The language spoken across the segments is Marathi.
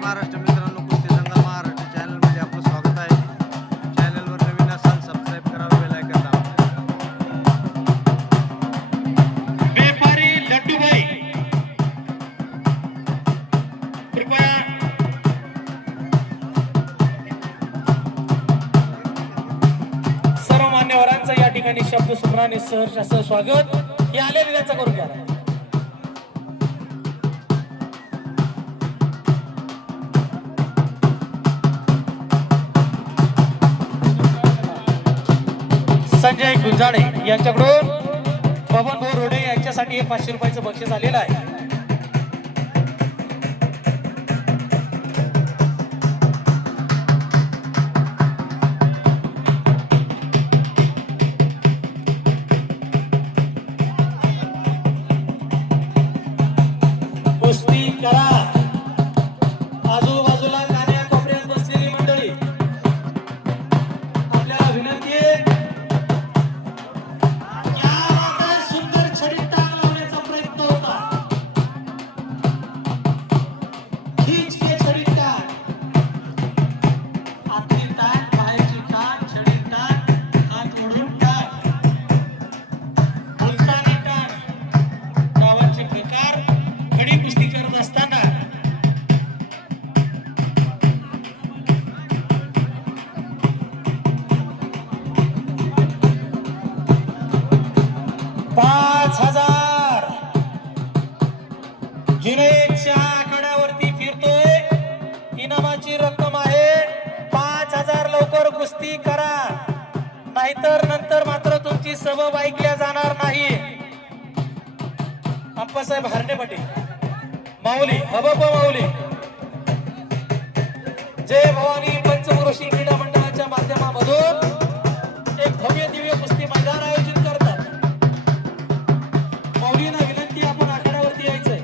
महाराष्ट्र मित्रांनो, कुस्ती जंगल महाराष्ट्र चॅनलमध्ये आपलं स्वागत आहे. चॅनलवर नवीन असाल सबस्क्राईब करा, बेल आयकॉन दाबा. व्यापारी लड्डूभाई कृपया सर्व मान्यवरांचं या ठिकाणी शब्द सुमराने सहर्ष असं स्वागत. हे आलेले त्याचा करून घ्या. संजय गुंजाळे यांच्याकडून बबन भाऊ रोडे यांच्यासाठी हे 500 रुपयाचं बक्षीस आलेलं आहे. कुस्ती करा. आजूबाजूला कान्या कोपऱ्यात बसलेली मंडळी, आपल्याला विनंती आहे सुंदर छडी टांग लावण्याचा प्रयत्न होता. खींच के छडी टांग, आतली टांग, बाहेरची टांग, छडी टांग, हात मोडून टांग, उलटानी टांग, गावाचे प्रकार. खडी कुस्ती करत असताना $5,000 जुनैदच्या आखाड्यावरती फिरतोय. इनामाची रक्कम आहे 5,000. लवकर कुस्ती करा, नाहीतर नंतर मात्र तुमची सबब ऐकल्या जाणार नाही. अप्पासाहेब हरणे पाटील माऊली, हबप माऊली, जय भवानी पंचक्रोशी क्रीडा मंडळाच्या माध्यमामधून एक भव्य दिव्य कुस्ती मैदान आयोजित करतात. माऊलींना विनंती, आपण आखाड्यावरती यायचंय.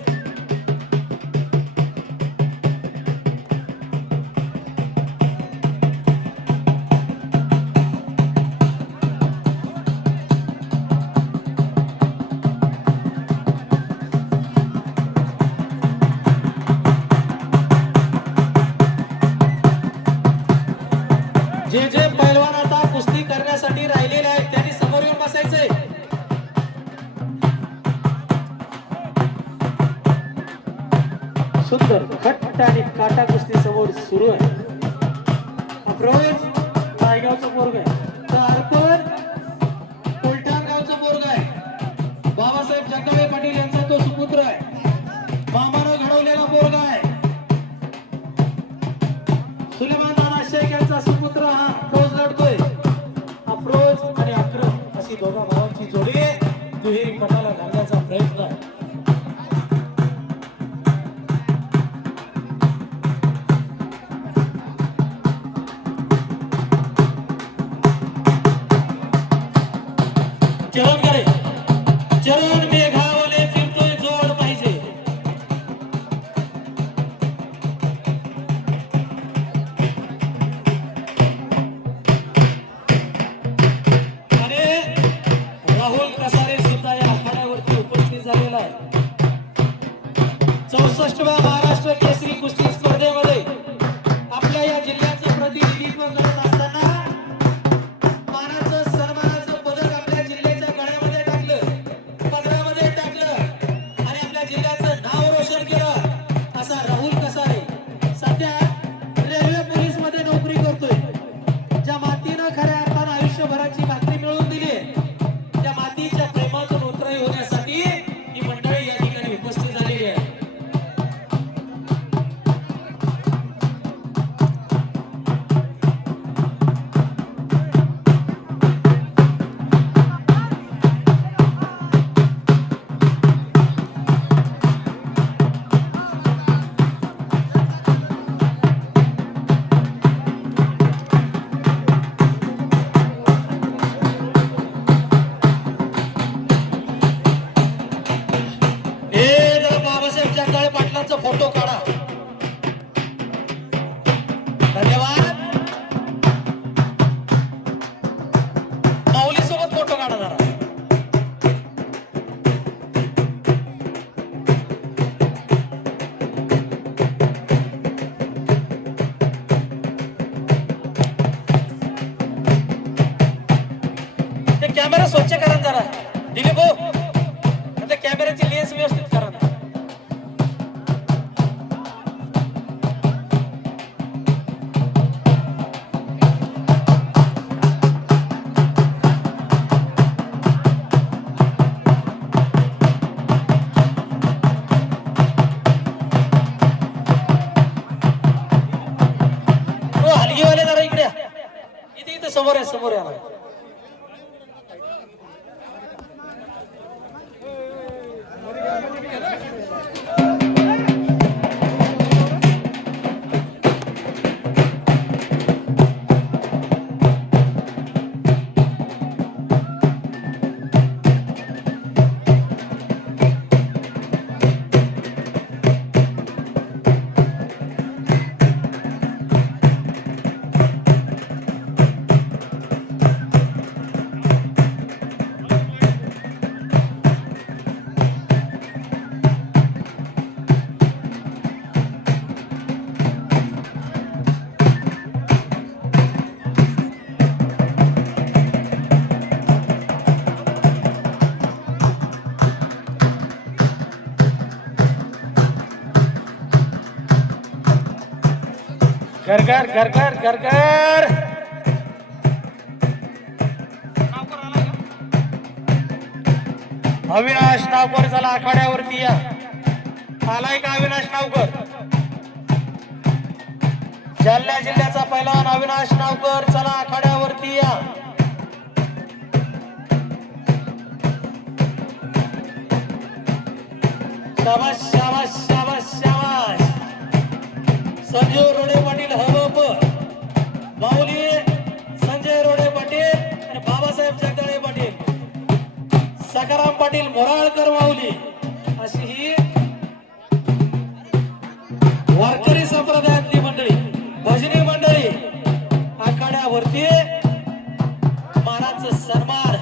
जे जे पैलवान आता कुस्ती करण्यासाठी राहिलेले आहेत त्यांनी समोर येऊन बसायचंय. सुंदर खट्ट आणि काटा कुस्ती समोर सुरू आहे. अप्रोच नायगावचं पोरग आहे, तर अर्पण कोलठाण गावचं पोरग आहे. बाबासाहेब जगदाळे पाटील यांचा तो सुपुत्र आहे. मामानं घडवलेला पोरगा आहे. सुलेमान नाना शेख यांचा सुपुत्र हा रोज लढतोय. अप्रोच आणि अक्रम अशी दोघा भावांची जोडी दुहेरी पटाला घालण्याचा प्रयत्न आहे. चरण करे, चरण मेघावले फिरतोय, जोड पाहिजे. ढिगीवाले जरा इकडे या. इथे इथे समोर आहे, समोर या ना. कर कर कर कर कर कर अविनाश नावकर चला आखाड्यावरती या. आलाय का अविनाश नावकर? जालना जिल्ह्याचा पैलवान अविनाश नावकर चला आखाड्यावरती या. शाबाश शाबाश शाबाश शाबाश. संजीव रोडे पाटील हबप, माऊली संजय रोडे पाटील आणि बाबासाहेब जगदाळे पाटील, सकाराम पाटील मोराळकर माऊली अशी ही वारकरी संप्रदायातली मंडळी, भजनी मंडळी आखाड्यावरती मानाचा सन्मान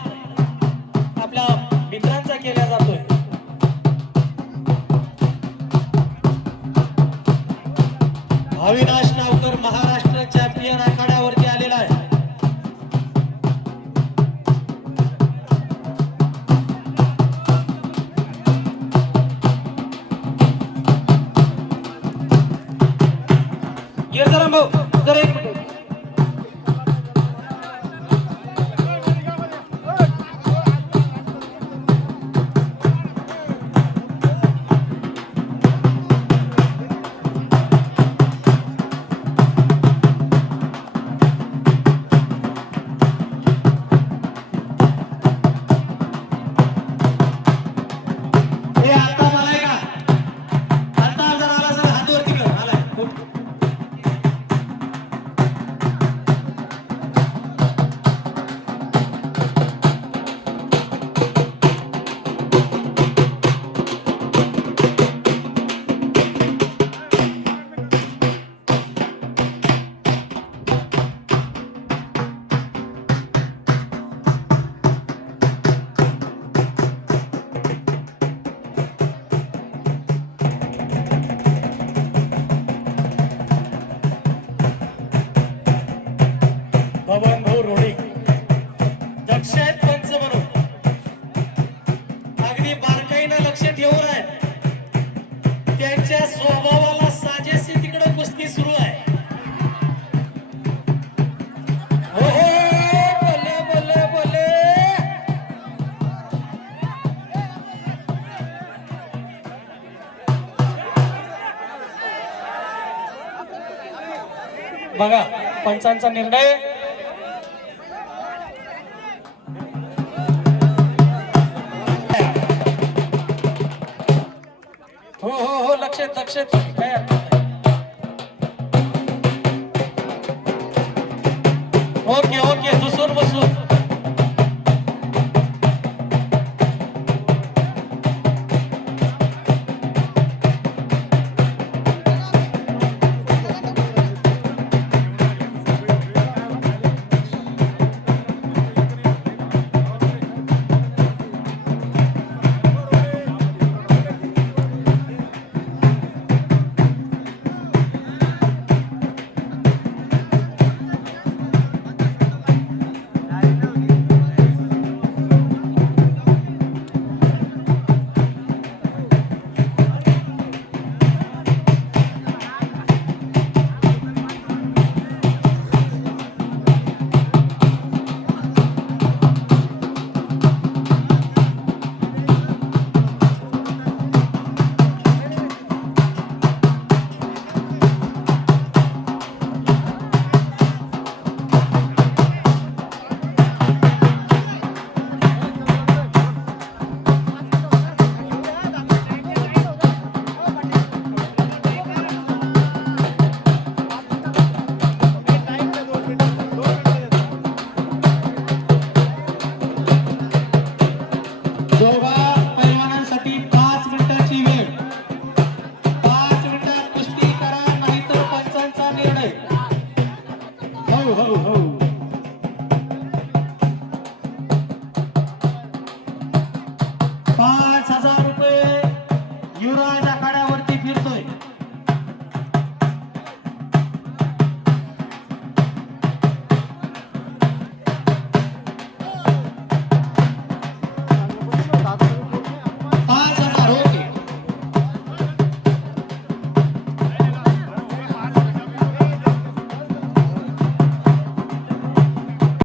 आपल्या मित्रांचा केला जातोय. अविनाश नावकर महाराष्ट्र चॅम्पियन आखाड्यावरती आलेला आहे. ये जरा भाऊ, जरा एक मिनिट. बबन भाऊ रोडे दक्ष आहेत पंच म्हणून, अगदी बारकाईनं लक्ष ठेवून आहे. त्यांच्या स्वभावाला साजेशी तिकडे कुस्ती सुरू आहे. हो हो, बोले बोले बोले. बघा पंचांचा निर्णय. हो हो हो, लक्षात लक्षात काय